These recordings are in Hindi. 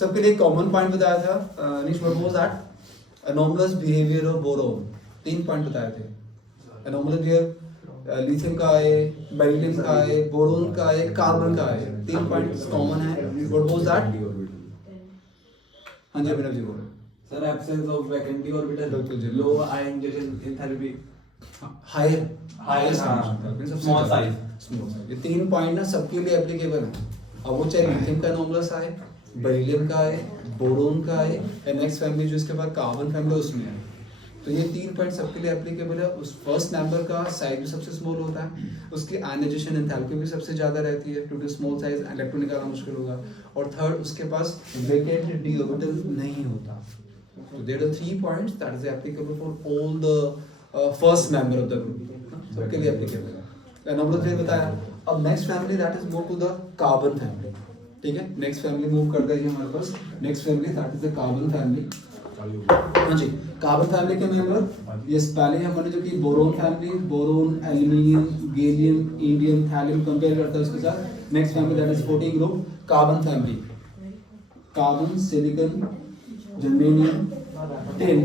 सबके लिए कॉमन पॉइंट बताया था निश what was that anomalous behaviour of boron 3 point बताए थे अनोमलस बिहेवियर लिथियम का है बेरिलियम का है बोरोन का है कार्बन का है 3 पॉइंट्स कॉमन है व्हाट वाज दैट हाँ जी अभिनव जी बोलो sir absence of vacant orbital low ion enthalpy higher small size ये 3 पॉइंट ना सबके लिए एप्लीकेबल है अब वो चाहे लिथियम का अनोमलस आए बेरिलियम का है बोरोन का है नेक्स्ट फैमिली जो इसके बाद कार्बन फैमिली उसमें है तो ये 3 पॉइंट सबके लिए एप्लीकेबल है उस फर्स्ट नंबर का साइज भी सबसे स्मॉल होता है उसकी आयनाइजेशन एंथैल्पी भी सबसे ज्यादा रहती है टू स्मॉल साइज इलेक्ट्रॉन निकालना मुश्किल होगा और थर्ड उसके पास वेकेंट डी ऑर्बिटल नहीं होता तो there are 3 points that is applicable for all the first member of the group सबके लिए एप्लीकेबल है नंबर 3 बताया अब next family that is move to the carbon family ठीक है नेक्स्ट फैमिली मूव कर गई हमारे पास next family that is the carbon family हाँ जी कार्बन फैमिली के मेंबर ये पहले हमने जो कि boron family boron aluminium gallium indium thallium compare करता है उसके साथ next family that is 14 group carbon family carbon silicon germanium tin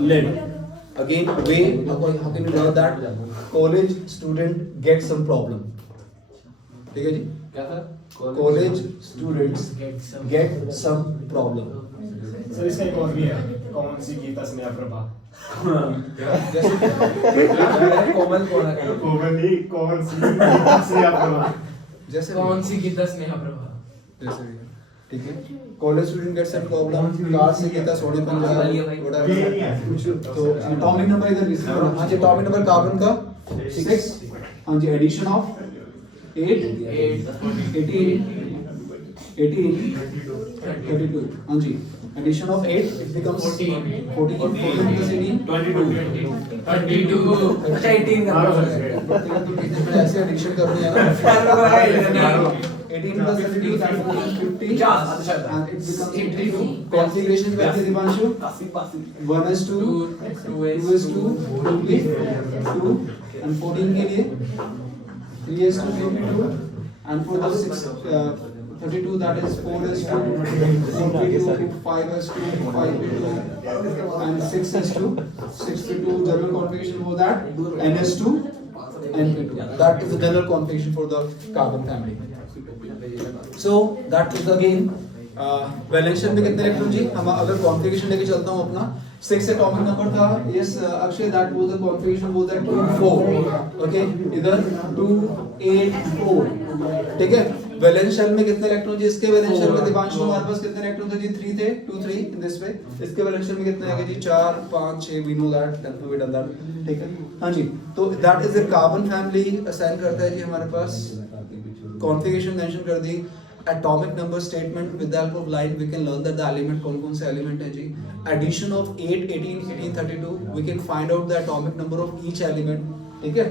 lead again way how can you learn that college student get some problem ठीक है जी क्या sir college students get some problem sir इसका एक और भी है कौन सी गीता स्नेहा प्रभा कोमल कौन है कोमल नहीं कौन सी गीता स्नेहा प्रभा जैसे कौन सी गीता स्नेहा प्रभा जैसे भी ठीक है college student get some problem car से गीता सोने पंजाब तो एटॉमिक नंबर इधर किसका हां जी एटॉमिक नंबर कार्बन का 6 हां जी एडिशन ऑफ 8 32 हां जी addition of 8 it becomes 14 plus 18 22 अच्छा 18 का ऐसे एडिशन करनी है ना 18 plus 32 that becomes 50 and it becomes 82 configuration with the Divanshu 1s2 2s2 2 and 14 के लिए 3s2 52 and for the 32 that is 4s2 4p2 5s2 5p2 and 6s2 6p2 general configuration for that ns2 np2 that is the general configuration for the carbon family so that is again वैलेंशियन में कितने इलेक्ट्रॉन जी हम अगर कॉन्फ़िगरेशन लेके चलता हूं अपना 6 एटॉमिक नंबर था yes Akshay that was the configuration was that 2 4 okay इधर 2 8 4 ठीक है वैलेंस शेल में कितने इलेक्ट्रॉन जी इसके वैलेंस शेल में दिवांशु हमारे पास कितने इलेक्ट्रॉन थे जी 3 थे 2 3 इन दिस वे इसके वैलेंस शेल में कितने आ गए जी 4 5 6 we know that that we done that ठीक है हां जी तो that is the carbon family assign करता है जी हमारे पास कॉन्फ़िगरेशन मेंशन कर दी atomic number statement with the help of line we can learn that the element कौन-कौन से element है जी addition of 8 18 18 32 we can find out the atomic number of each element ठीक है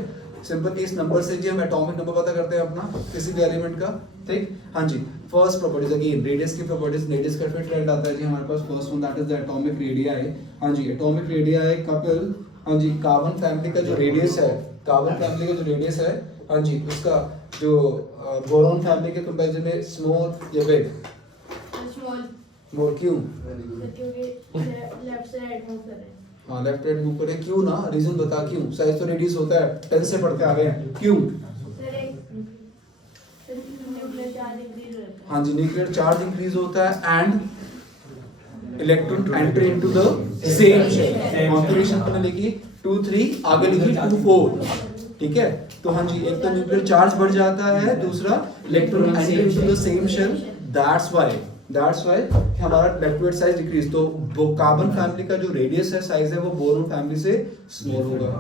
सिंपल इस नंबर से जी हम एटॉमिक नंबर पता करते हैं अपना किसी भी एलिमेंट का ठीक हाँ जी फर्स्ट प्रॉपर्टीज अगेन रेडियस की प्रॉपर्टीज रेडियस का फिर ट्रेंड आता है जी हमारे पास first one that is the atomic radius हाँ जी एटॉमिक रेडियस कपल हाँ जी कार्बन फैमिली का जो रेडियस है कार्बन फैमिली का जो रेडियस है हाँ जी उसका जो बोरोन फैमिली के कंपैरिजन में स्मॉल या बिग स्मॉल क्यों क्योंकि लेफ्ट से राइट मूव कर रहे हैं हाँ लेफ्ट राइट मूव करे क्यों ना रीजन बता क्यों साइज तो रेडियस होता है 10 से बढ़ के आ गए क्यों सर एक न्यूक्लियर चार्ज इंक्रीज होता है हाँ जी न्यूक्लियर चार्ज इंक्रीज होता है and electron enter into the same shell configuration हमने लिखी 2 3 आगे लिखी 2 4 ठीक है तो हाँ जी एक तो न्यूक्लियर चार्ज बढ़ जाता है दूसरा electron enter into the same shell that's why हमारा इलेक्ट्रोड साइज डिक्रीज तो वो कार्बन फैमिली का जो रेडियस है साइज है वो बोरोन फैमिली से स्मॉल होगा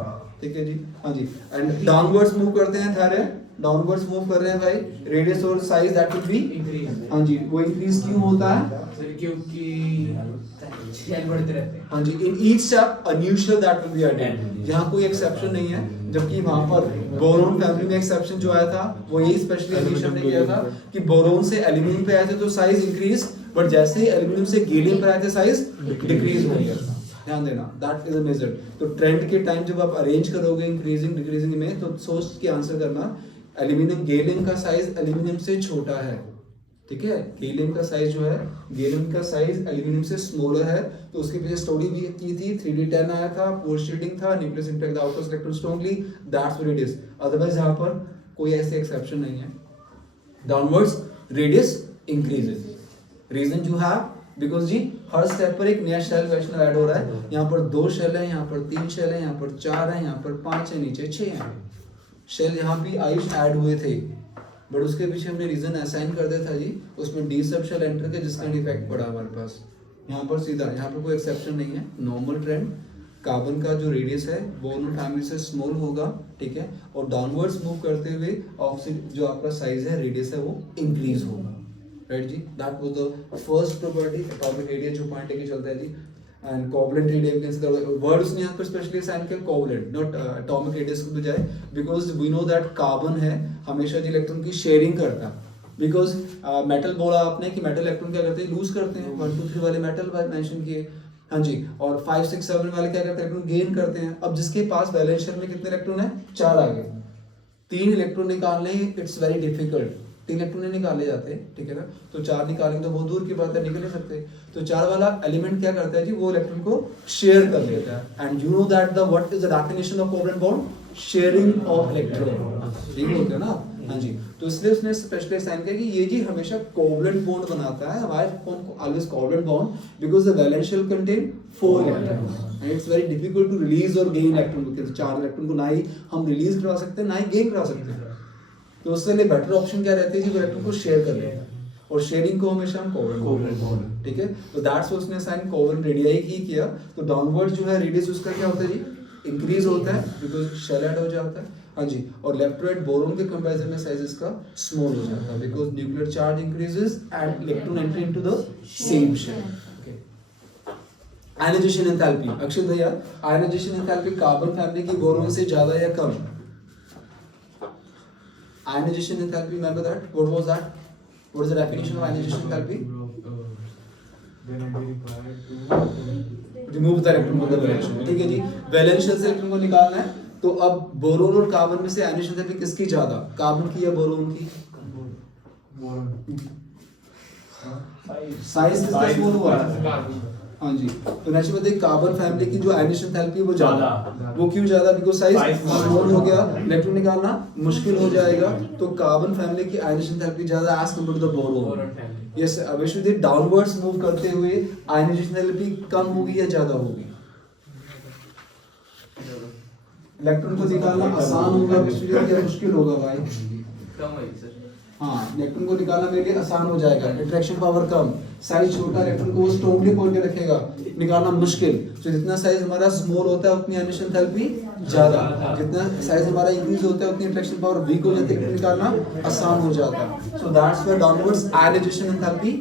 ठीक है जी हाँ जी एंड डाउनवर्ड्स मूव करते हैं थारे डाउनवर्ड्स मूव कर रहे हैं भाई रेडियस और साइज दैट विल बी हाँ जी वो इंक्रीज क्यों होता है सर क्योंकि शेल बढ़ते रहते हैं हाँ जी in each step a new shell that will be added यहाँ कोई एक्सेप्शन नहीं है जबकि वहां पर बोरोन फैमिली में एक्सेप्शन जो आया था वो यही स्पेशली एडिशन ने किया था कि बोरोन से एल्यूमिनियम पे आए थे तो साइज इंक्रीज बट जैसे ही एल्यूमिनियम से गैलियम पे आए थे साइज डिक्रीज हो गया था ध्यान देना दैट इज अ मेजर तो ट्रेंड के टाइम जब आप अरेंज करोगे इंक्रीजिंग डिक्रीजिंग में तो सोच के आंसर करना एल्यूमिनियम गैलियम का साइज एल्यूमिनियम से छोटा है ठीक है। गैलियम का साइज जो है, गैलियम का साइज एल्यूमिनियम से स्मॉलर है, तो उसके पीछे स्टोरी भी की थी, 3d10 आया था, पोर शील्डिंग था, nucleus intact the outer electron strongly, that's what it is. Otherwise यहाँ पर कोई ऐसे एक्सेप्शन नहीं है। Downwards radius increases, reason you have because जी हर स्टेप पर एक नया शेल वैक्यूम ऐड हो रहा है। यहाँ पर 2 शेल है, यहाँ पर 3 शेल है, यहाँ पर 4 है, यहाँ पर 5 है, नीचे 6 है। शेल यहाँ भी आयुष ऐड हुए थे, बट उसके पीछे हमने रीजन असाइन कर दिया था जी, उसमें डी सब शेल एंटर के जिसका डिफेक्ट पड़ा हमारे पास। यहाँ पर सीधा, यहाँ पर कोई एक्सेप्शन नहीं है, नॉर्मल ट्रेंड। कार्बन का जो रेडियस है बोरोन फैमिली से स्मॉल होगा, ठीक है, और डाउनवर्ड्स मूव करते हुए ऑक्सीजन जो आपका साइज है, रेडियस है, वो इंक्रीज होगा, राइट जी। That was the first property, atomic radius जो पॉइंट लेके चलता है जी। एंड कोवलेंट रेडियस का वर्ड उसने यहाँ पर स्पेशली असाइन किया कोवलेंट, नॉट एटॉमिक रेडियस के बजाय, because we know that carbon है हमेशा जो इलेक्ट्रॉन की शेयरिंग करता है। बिकॉज मेटल बोला आपने कि मेटल इलेक्ट्रॉन क्या करते हैं, लूज करते हैं, 1 2 3 वाले मेटल मेंशन किए, हाँ जी, और 5 6 7 वाले क्या करते हैं, इलेक्ट्रॉन गेन करते हैं। अब जिसके पास वैलेंस शेल में कितने इलेक्ट्रॉन है, 4 आ गए, 3 इलेक्ट्रॉन निकालने इट्स वेरी डिफिकल्ट, 3 इलेक्ट्रॉन नहीं निकाले जाते, ठीक है ना, तो 4 निकालेंगे तो बहुत दूर की बात है, निकल नहीं सकते। तो 4 वाला एलिमेंट क्या करता है जी, वो इलेक्ट्रॉन को शेयर कर लेता है। And you know that the what is the definition of covalent bond, sharing of electron, ठीक होता है ना, हाँ जी। तो इसलिए उसने स्पेशली साइन किया कि ये जी हमेशा कोवलेंट बॉन्ड बनाता है। Why always covalent bond, because the valence shell contain 4 electrons and it's very difficult to release और गेन इलेक्ट्रॉन, बिकॉज़ 4 इलेक्ट्रॉन को ना ही हम रिलीज करा सकते हैं ना ही गेन करा सकते हैं। तो उससे लिए बेटर ऑप्शन क्या रहती है जी, इलेक्ट्रॉन को शेयर कर लेना, और शेयरिंग को हमेशा हम कोवलेंट बॉन्ड, ठीक है। तो दैट्स उसने साइन कोवलेंट रेडियाई ही किया। तो डाउनवर्ड जो है रेडियस उसका क्या होता है जी, इंक्रीज होता है, बिकॉज शेल ऐड हो जाता है, हाँ जी। और लेफ्ट टू राइट बोरोन के कंपैरिजन में साइज इसका स्मॉल हो जाता है, because nuclear charge increases and electron enter into the same shell. Ionization enthalpy, Akshay भैया, आयनाइजेशन एंथैल्पी कार्बन फैमिली की बोरोन से ज्यादा या कम? Ionization enthalpy, remember that? What was that? What is the definition of ionization enthalpy? Remove the electron from the valence shell, ठीक है जी। वैलेंस शेल से इलेक्ट्रॉन को निकालना है, तो अब बोरोन और कार्बन में से आयनाइजेशन एंथैल्पी किसकी ज्यादा, कार्बन की या बोरोन की? साइज किसका स्मॉल हुआ? हाँ जी। तो नेक्स्ट बताइए, कार्बन फैमिली की जो आयनाइजेशन एंथैल्पी है वो ज्यादा, वो क्यों ज्यादा? बिकॉज़ साइज स्मॉल हो गया, इलेक्ट्रॉन निकालना मुश्किल हो जाएगा, तो कार्बन फैमिली की आयनाइजेशन एंथैल्पी ज्यादा as compared to the boron. Yes, अवश्य डाउनवर्ड्स मूव करते हुए आयनाइजेशन एंथैल्पी कम होगी या ज्यादा होगी? इलेक्ट्रॉन को निकालना आसान होगा या मुश्किल होगा भाई? कम है सर। हाँ, इलेक्ट्रॉन को निकालना मेरे लिए आसान हो जाएगा, अट्रैक्शन पावर कम, साइज छोटा, इलेक्ट्रॉन को वो स्ट्रांगली पकड़ के रखेगा, निकालना मुश्किल। तो जितना साइज हमारा स्मॉल होता है उतनी आयनाइजेशन एंथैल्पी ज्यादा, जितना साइज हमारा इंक्रीज होता है उतनी अट्रैक्शन पावर वीक हो जाती है, निकालना आसान हो जाता है। So that's why downwards ionization enthalpy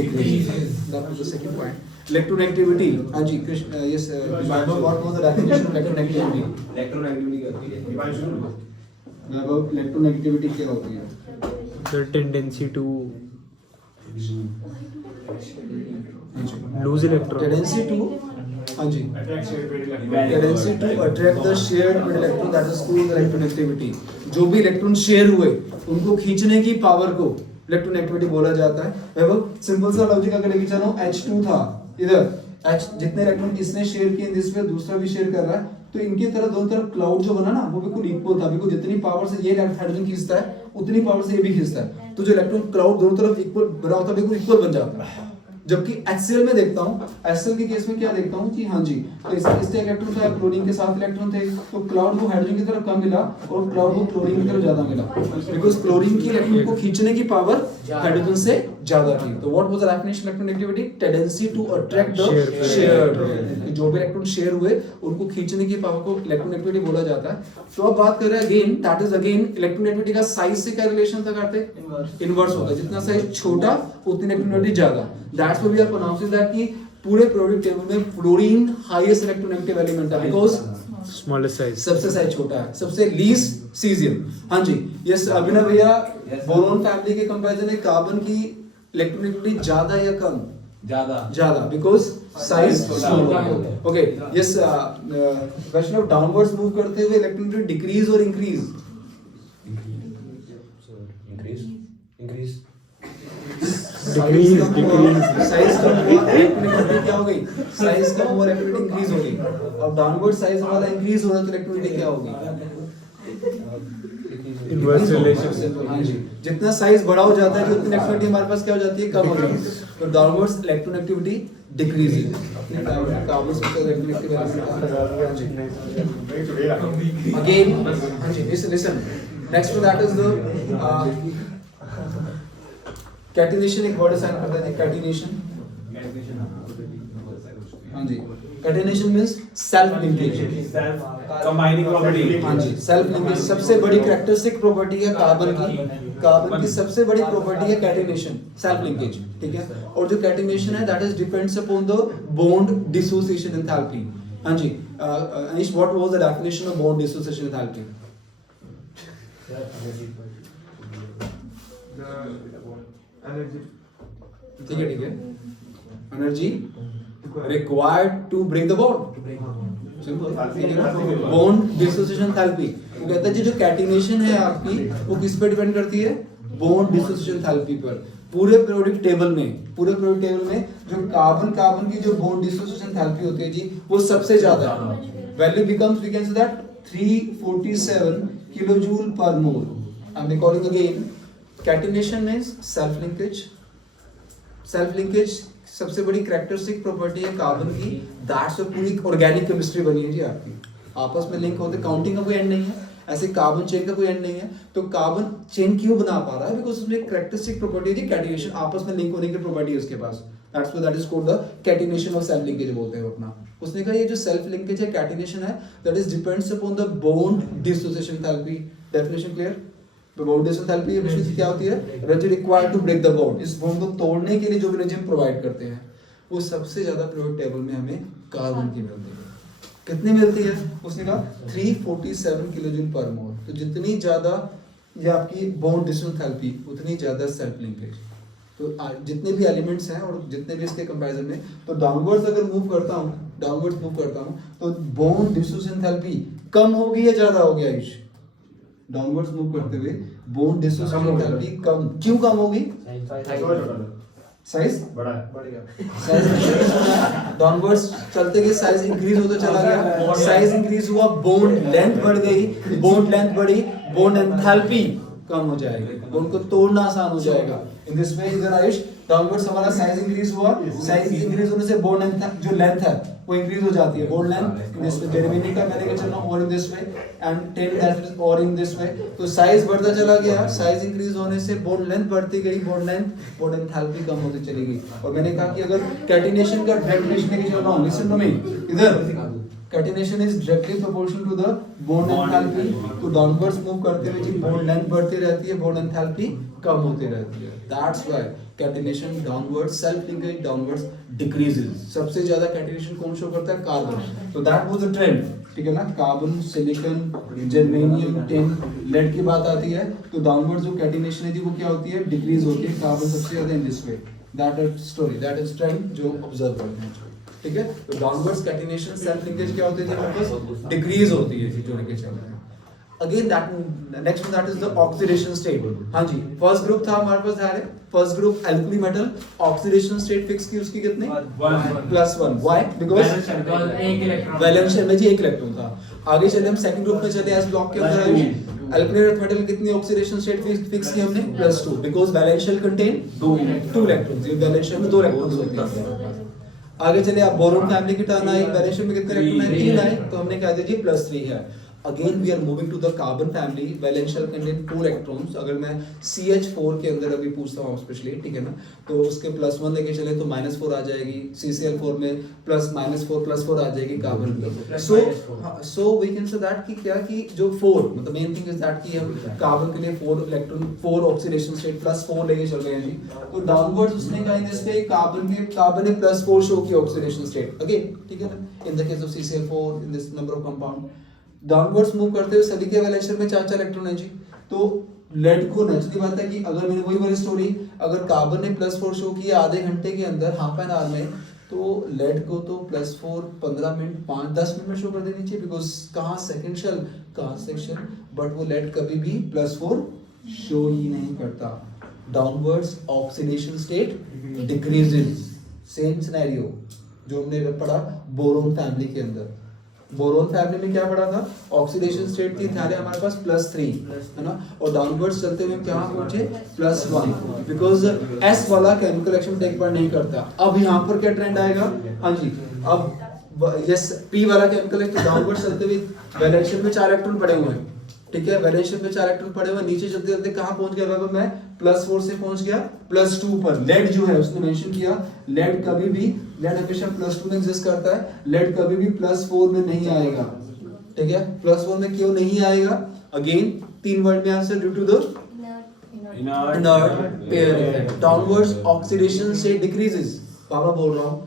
decreases. That was the second point. Electronegativity, हां जी Krishna, yes what was the definition of electronegativity? Electronegativity क्या होती है? अब इलेक्ट्रोनेगेटिविटी क्या होती है? The tendency to lose electron. Tendency to, हाँ जी, tendency to attract the shared electron, that is called electronegativity. जो भी इलेक्ट्रॉन शेयर हुए उनको खींचने की पावर को इलेक्ट्रोनेगेटिविटी बोला जाता है। वैभव, सिंपल सा लॉजिक अगर लेके चलो, H2 था इधर, H जितने इलेक्ट्रॉन इसने शेयर किए दिस पे दूसरा भी शेयर कर रहा है, तो इनकी तरह दोनों तरफ क्लाउड जो बना ना वो बिल्कुल इक्वल था, बिल्कुल जितनी पावर से ये हाइड्रोजन खींचता है उतनी पावर से ये भी खींचता है, तो जो इलेक्ट्रॉन क्लाउड दोनों तरफ इक्वल बना होता है, बिल्कुल इक्वल बन जाता है। जबकि HCl में देखता हूँ, HCl के केस में क्या देखता हूँ कि हाँ जी, तो इसके इलेक्ट्रॉन था, क्लोरीन के साथ इलेक्ट्रॉन थे, तो क्लाउड को हाइड्रोजन की तरफ कम मिला और क्लाउड को क्लोरीन की तरफ ज्यादा मिला, बिकॉज क्लोरीन की इलेक्ट्रॉन को खींचने की पावर हाइड्रोजन से ज्यादा थी। तो what was the definition electronegativity? Tendency to attract the shared, जो भी इलेक्ट्रॉन शेयर हुए उनको खींचने की पावर को इलेक्ट्रोनेगेटिविटी बोला जाता है। तो अब बात कर रहे हैं again, that is again electronegativity का साइज से क्या रिलेशन था करते? इनवर्स होता है, जितना साइज छोटा उतनी इलेक्ट्रोनेगेटिविटी ज्यादा। That's why we are pronouncing that कि पूरे पीरियोडिक टेबल में फ्लोरीन हाईएस्ट इलेक्ट्रोनेगेटिव एलिमेंट है, बिकॉज़ Smallest size. सबसे साइज छोटा है, सबसे लीस्ट सीजियम। हाँ जी, यस अभिनव भैया, बोरोन फैमिली के कंपैरिजन में कार्बन की इलेक्ट्रोनेगेटिविटी ज्यादा या कम? ज्यादा, बिकॉज size small. Okay, yes Vaishnav, downwards move करते हुए इलेक्ट्रोनेगेटिविटी डिक्रीज और इंक्रीज? Decrease, decrease. साइज कम हुआ इलेक्ट्रोनेगेटिविटी क्या हो गई? साइज कम हुआ इलेक्ट्रोनेगेटिविटी इंक्रीज हो गई। अब डाउनवर्ड साइज वाला इंक्रीज हो रहा है तो इलेक्ट्रोनेगेटिविटी क्या होगी? Inverse relation. हाँ जी, जितना साइज बड़ा हो जाता है कि उतनी इलेक्ट्रोनेगेटिविटी हमारे पास क्या हो जाती है? कम हो जाती है। तो डाउनवर्ड्स इलेक्ट्रोनेगेटिविटी डिक्रीजेस। कार्बन से इलेक्ट्रोनेगेटिविटी again, हाँ जी, listen. Next to that is the catenation, एक word assign करते हैं catenation. हाँ जी, catenation means self linkage. Combining property. हाँ जी, self linkage सबसे बड़ी characteristic property है कार्बन की। कार्बन की सबसे बड़ी property है catenation, self linkage, ठीक है? और जो catenation है that is depends upon the bond dissociation enthalpy. हाँ जी, Anish, what was the definition of bond dissociation enthalpy? ठीक है, energy required to break the bond, bond dissociation enthalpy. वो कहता है जी जो कैटिनेशन है आपकी वो किस पे डिपेंड करती है? बॉन्ड डिसोसिएशन एंथैल्पी पर। पूरे पीरियोडिक टेबल में जो कार्बन की जो बॉन्ड डिसोसिएशन एंथैल्पी होती है जी वो सबसे ज्यादा है। Value becomes we can say that 347 kilojoule per mole. I am recalling again, catenation means self linkage. Self linkage सबसे बड़ी कैरेक्टरिस्टिक प्रॉपर्टी है कार्बन की। दैट्स पूरी ऑर्गेनिक केमिस्ट्री बनी है जी आपकी। आपस में लिंक होते, काउंटिंग का कोई एंड नहीं है, ऐसे कार्बन चेन का कोई एंड नहीं है। तो कार्बन चेन क्यों बना पा रहा है? बिकॉज उसमें एक कैरेक्टरिस्टिक प्रॉपर्टी है जी कैटिनेशन, आपस में लिंक होने की प्रॉपर्टी है उसके पास। That's why that is called the catenation of self linkage बोलते हैं अपना। उसने कहा ये जो सेल्फ लिंकेज है कैटिनेशन है that is depends upon the bond dissociation enthalpy. Definition clear? तो बॉन्ड डिसोसिएशन एंथैल्पी एफिशिएंसी क्या होती है? Energy required to break the bond. इस बॉन्ड को तोड़ने के लिए जो एनर्जी हम प्रोवाइड करते हैं वो सबसे ज्यादा पीरियोडिक टेबल में हमें कार्बन की मिलती है। कितनी मिलती है? उसने कहा 347 किलोजूल पर मोल। तो जितनी ज्यादा ये आपकी बॉन्ड डिसोसिएशन एंथैल्पी उतनी ज्यादा सेल्फ लिंकेज। तो जितने भी एलिमेंट्स हैं और जितने भी इसके कंपैरिजन में, तो डाउनवर्ड्स अगर मूव करता हूं तो बॉन्ड डिसोसिएशन एंथैल्पी कम होगी या ज्यादा होगी? आयुष, डाउनवर्ड्स मूव करते हुए बॉन्ड डिसोसिएशन एंथैल्पी कम क्यों कम होगी? साइज बड़ा है, बढ़ेगा। साइज डाउनवर्ड्स चलते गए साइज इंक्रीज होता चला गया। साइज इंक्रीज हुआ, बॉन्ड लेंथ बढ़ गई, बॉन्ड लेंथ बढ़ी, बॉन्ड एंथैल्पी कम हो जाएगी, बॉन्ड को तोड़ना आसान हो जाएगा। इन दिस वे इधर आयुष डाउनवर्ड्स हमारा साइज इंक्रीज हुआ, साइज इंक्रीज होने से बॉन्ड जो लेंथ है वो इंक्रीज हो जाती है। Bond length in this way derivative का मैंने चलना और in this way and 10 that is और इन दिस वे। तो साइज बढ़ता चला गया, साइज इंक्रीज होने से बॉन्ड लेंथ बढ़ती गई, बॉन्ड एंथैल्पी कम होती चली गई। और मैंने कहा कि अगर कैटिनेशन का डेफिनेशन लेके चल रहा हूं, लिसन टू मी, इधर catenation is directly proportional to the bond enthalpy. तो डाउनवर्ड्स मूव करते हुए जी बॉन्ड लेंथ बढ़ती रहती है, बॉन्ड एंथैल्पी कम होती रहती है। That's why catenation downwards, self linkage downwards decreases. सबसे ज्यादा कैटिनेशन कौन शो करता है? कार्बन। तो दैट वाज द ट्रेंड, ठीक है ना? Carbon, silicon, germanium, tin, lead की बात आती है तो डाउनवर्ड्स जो कैटिनेशन है जी वो क्या होती है? डिक्रीज होती है। कार्बन सबसे ज्यादा in this way. That is story, that is trend जो ऑब्जर्व करते हैं, ठीक है? तो डाउनवर्ड्स कैटिनेशन, सेल्फ लिंकेज क्या होती है? वापस डिक्रीज होती है जी, जो लेके चल रहे हैं। Again that next one that is the oxidation state. हाँ जी, फर्स्ट ग्रुप था हमारे पास ध्यान है, first group alkali metal, oxidation state fix की उसकी कितनी? +1। व्हाई? बिकॉज़ वैलेंस शेल में जी एक इलेक्ट्रॉन था। आगे चले हम सेकंड ग्रुप में चले, एस ब्लॉक के अंदर आए एल्कली अर्थ मेटल कितनी ऑक्सीडेशन स्टेट फिक्स की हमने? +2 because valence shell contain 2 electrons. ये वैलेंस शेल में 2 इलेक्ट्रॉन्स होते हैं। आगे चले आप बोरोन फैमिली की टर्न आई, वैलेंस शेल में कितने इलेक्ट्रॉन है? 3 आए, तो हमने कह दिया जी +3 है। Again we are moving to the carbon family, valence shell contain 2 electrons। अगर मैं CH4 के अंदर अभी पूछता हूँ स्पेशली, ठीक है ना, तो उसके +1 लेके चले तो -4 आ जाएगी। CCl4 में +4 आ जाएगी कार्बन की। So we can say that कि क्या कि जो 4 मतलब मेन थिंग इज दैट कि हम कार्बन के लिए 4 इलेक्ट्रॉन, 4 ऑक्सीडेशन स्टेट +4 लेके चल रहे हैं जी। तो डाउनवर्ड्स उसने कहा इन पे कार्बन ने +4 शो की ऑक्सीडेशन स्टेट, ओके, ठीक है ना? इन the case of CCl4 in this number of compound downwards move करते हुए सभी के वैलेंस शेल में 4 इलेक्ट्रॉन है जी। तो लेड को नेचुरली बात है कि अगर मैंने वही वाली स्टोरी, अगर कार्बन ने +4 शो किया आधे घंटे के अंदर, हाफ एन आवर में, तो लेड को तो +4 15 मिनट 5-10 मिनट में शो कर देनी चाहिए। बिकॉज कहाँ सेकंड शेल, कहाँ सेक्शन, बट वो लेड कभी भी +4 शो ही नहीं करता। Downwards oxidation state decreases. Same scenario जो हमने पढ़ा बोरोन फैमिली के अंदर। बोरोन फैमिली में क्या पढ़ा था, ऑक्सीडेशन स्टेट थी थाले हमारे पास +3 है ना, और डाउनवर्ड्स चलते हुए क्या पहुंचे +1, बिकॉज एस वाला केमिकल एक्शन टेक पार्ट नहीं करता। अब यहाँ पर क्या ट्रेंड आएगा, हाँ जी, अब यस पी वाला केमिकल एक्शन डाउनवर्ड्स चलते हुए वैलेंशियम में 4 इलेक्ट्रॉन पड़े हुए हैं, ठीक है, वैलेंशियम में 4 इलेक्ट्रॉन पड़े हुए, नीचे चलते चलते कहाँ पहुंच गया बाबा, मैं +4 से पहुंच गया +2 पर। लेड जो है उसने मेंशन किया, लेड कभी भी, लेड हमेशा +2 में एग्जिस्ट करता है, लेड कभी भी +4 में नहीं आएगा, ठीक है। +4 में क्यों नहीं आएगा, अगेन 3 वर्ड में answer, due to the inert pair effect. Downwards oxidation state decreases, बाबा बोल रहा हूं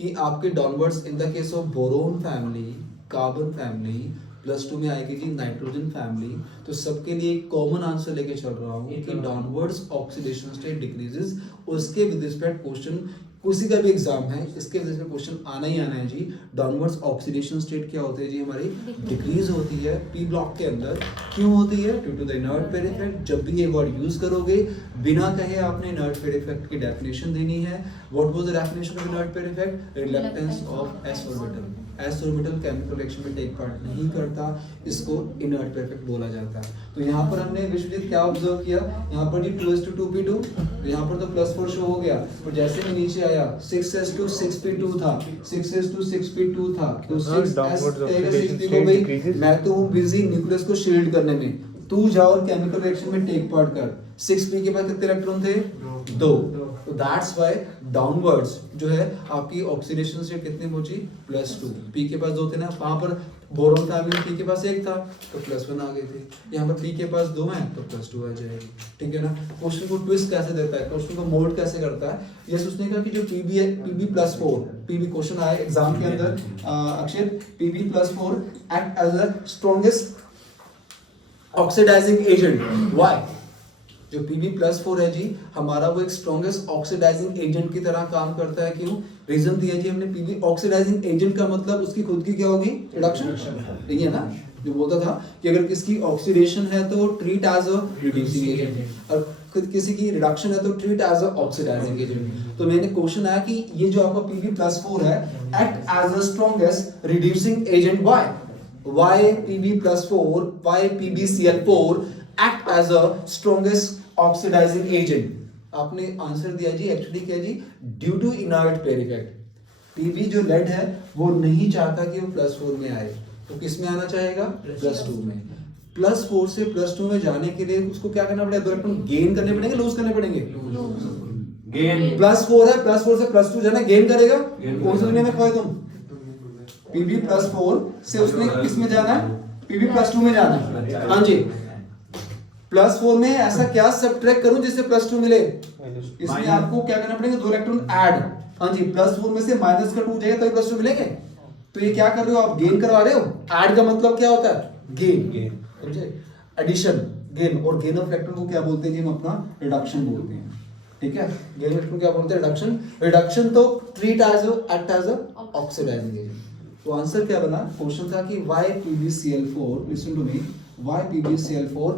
कि आपके downwards in the case of boron family, carbon family, +2 में आएगी जी नाइट्रोजन फैमिली, तो सबके लिए एक कॉमन आंसर लेके चल रहा हूँ कि डाउनवर्ड्स ऑक्सीडेशन स्टेट डिक्रीजेस। उसके विद रिस्पेक्ट क्वेश्चन किसी का भी एग्जाम है, इसके वजह से क्वेश्चन आना ही आना है जी। डाउनवर्ड्स ऑक्सीडेशन स्टेट क्या होती है जी, हमारी डिक्रीज होती है पी ब्लॉक के अंदर। क्यों होती है, due to the inert pair effect. जब भी ये वर्ड यूज करोगे बिना कहे आपने इनर्ट पेयर इफेक्ट की डेफिनेशन देनी है। What was the definition of inert pair effect, reluctance of s orbital. S orbital chemical reaction में टेक पार्ट नहीं करता, इसको इनर्ट पेयर इफेक्ट बोला जाता है। तो यहाँ पर हमने विश्वजीत क्या ऑब्जर्व किया, यहाँ पर जी 2:2p2, तो यहाँ पर तो +4 शो हो गया, और जैसे मैं नीचे आया 6s2 था, 6s2 था, तो 6s को भाई मैं तो हूँ बिजी न्यूक्लियस को शील्ड करने में, तू जा और केमिकल रिएक्शन में टेक पार्ट कर। 6p के पास कितने इलेक्ट्रॉन थे, 2, तो दैट्स व्हाई डाउनवर्ड्स जो है आपकी ऑक्सीडेशन स्टेट कितनी पहुंची, +2। p के पास 2 थे ना, वहां पर बोरोन फैमिली में p के पास 1 था तो +1 आ गए थे, यहाँ पर p के पास 2 है तो +2 आ जाएगी, ठीक है ना। क्वेश्चन को ट्विस्ट कैसे देता है, क्वेश्चन को मोल्ड कैसे करता है, यस उसने कहा कि जो pb है, pb+4, pb क्वेश्चन आया एग्जाम के अंदर अक्षर, pb+4 act as the strongest oxidizing agent. Why, जो Pb+4 है जी हमारा वो एक स्ट्रॉन्गेस्ट ऑक्सीडाइजिंग एजेंट की तरह काम करता है। क्यों, रीजन दिया जी हमने, Pb ऑक्सीडाइजिंग एजेंट का मतलब उसकी खुद की क्या होगी, रिडक्शन, ठीक है ना। जो बोलता था कि अगर किसकी ऑक्सीडेशन है तो treat as a reducing agent, और किसी की रिडक्शन है तो treat as a oxidizing agent. तो मैंने क्वेश्चन आया कि ये जो आपका Pb+4 है act as a strongest reducing agent. why Pb+4, why PbCl4 act as a strongest oxidizing agent? आपने आंसर दिया जी, एक्चुअली क्या जी, due to inert pair effect. Pb जो लेड है वो नहीं चाहता कि वो +4 में आए, तो किस में आना चाहेगा, +2 में। +4 से +2 में जाने के लिए उसको क्या करना पड़ेगा, दो इलेक्ट्रॉन गेन करने पड़ेंगे, लूज करने पड़ेंगे, गेन। +4 है, +4 से +2 जाना, गेन करेगा, कौन सा दुनिया में खोए तुम, Pb+4 से उसने किस में जाना है, Pb+2 में जाना है, हाँ जी। +4 में ऐसा क्या सब्ट्रैक्ट करूं जिससे +2 मिले, इसमें आपको क्या करना पड़ेगा, 2 इलेक्ट्रॉन ऐड, हाँ जी। +4 में से -2 जाएगा तो +2 मिलेंगे, तो ये क्या कर रहे हो आप, गेन करवा रहे हो। ऐड का मतलब क्या होता है, गेन, समझे, एडिशन, गेन, और गेन ऑफ इलेक्ट्रॉन को क्या बोलते हैं जी, हम अपना रिडक्शन बोलते हैं, ठीक है। गेन इलेक्ट्रॉन क्या बोलते हैं, रिडक्शन। रिडक्शन तो treat as act as oxidizing agent. तो आंसर क्या बना, क्वेश्चन था कि why PbCl4, listen to me, why PbCl4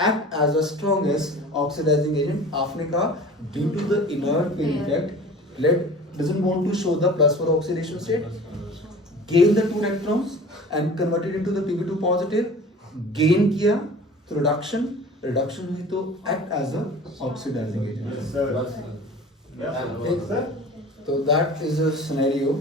act as a strongest oxidizing agent। आपने कहा due to the inert pair effect, lead doesn't want to show the +4 oxidation state, gain the 2 electrons and converted into the Pb2 positive, gain किया तो reduction हुई तो act as a oxidizing agent। So that is a scenario।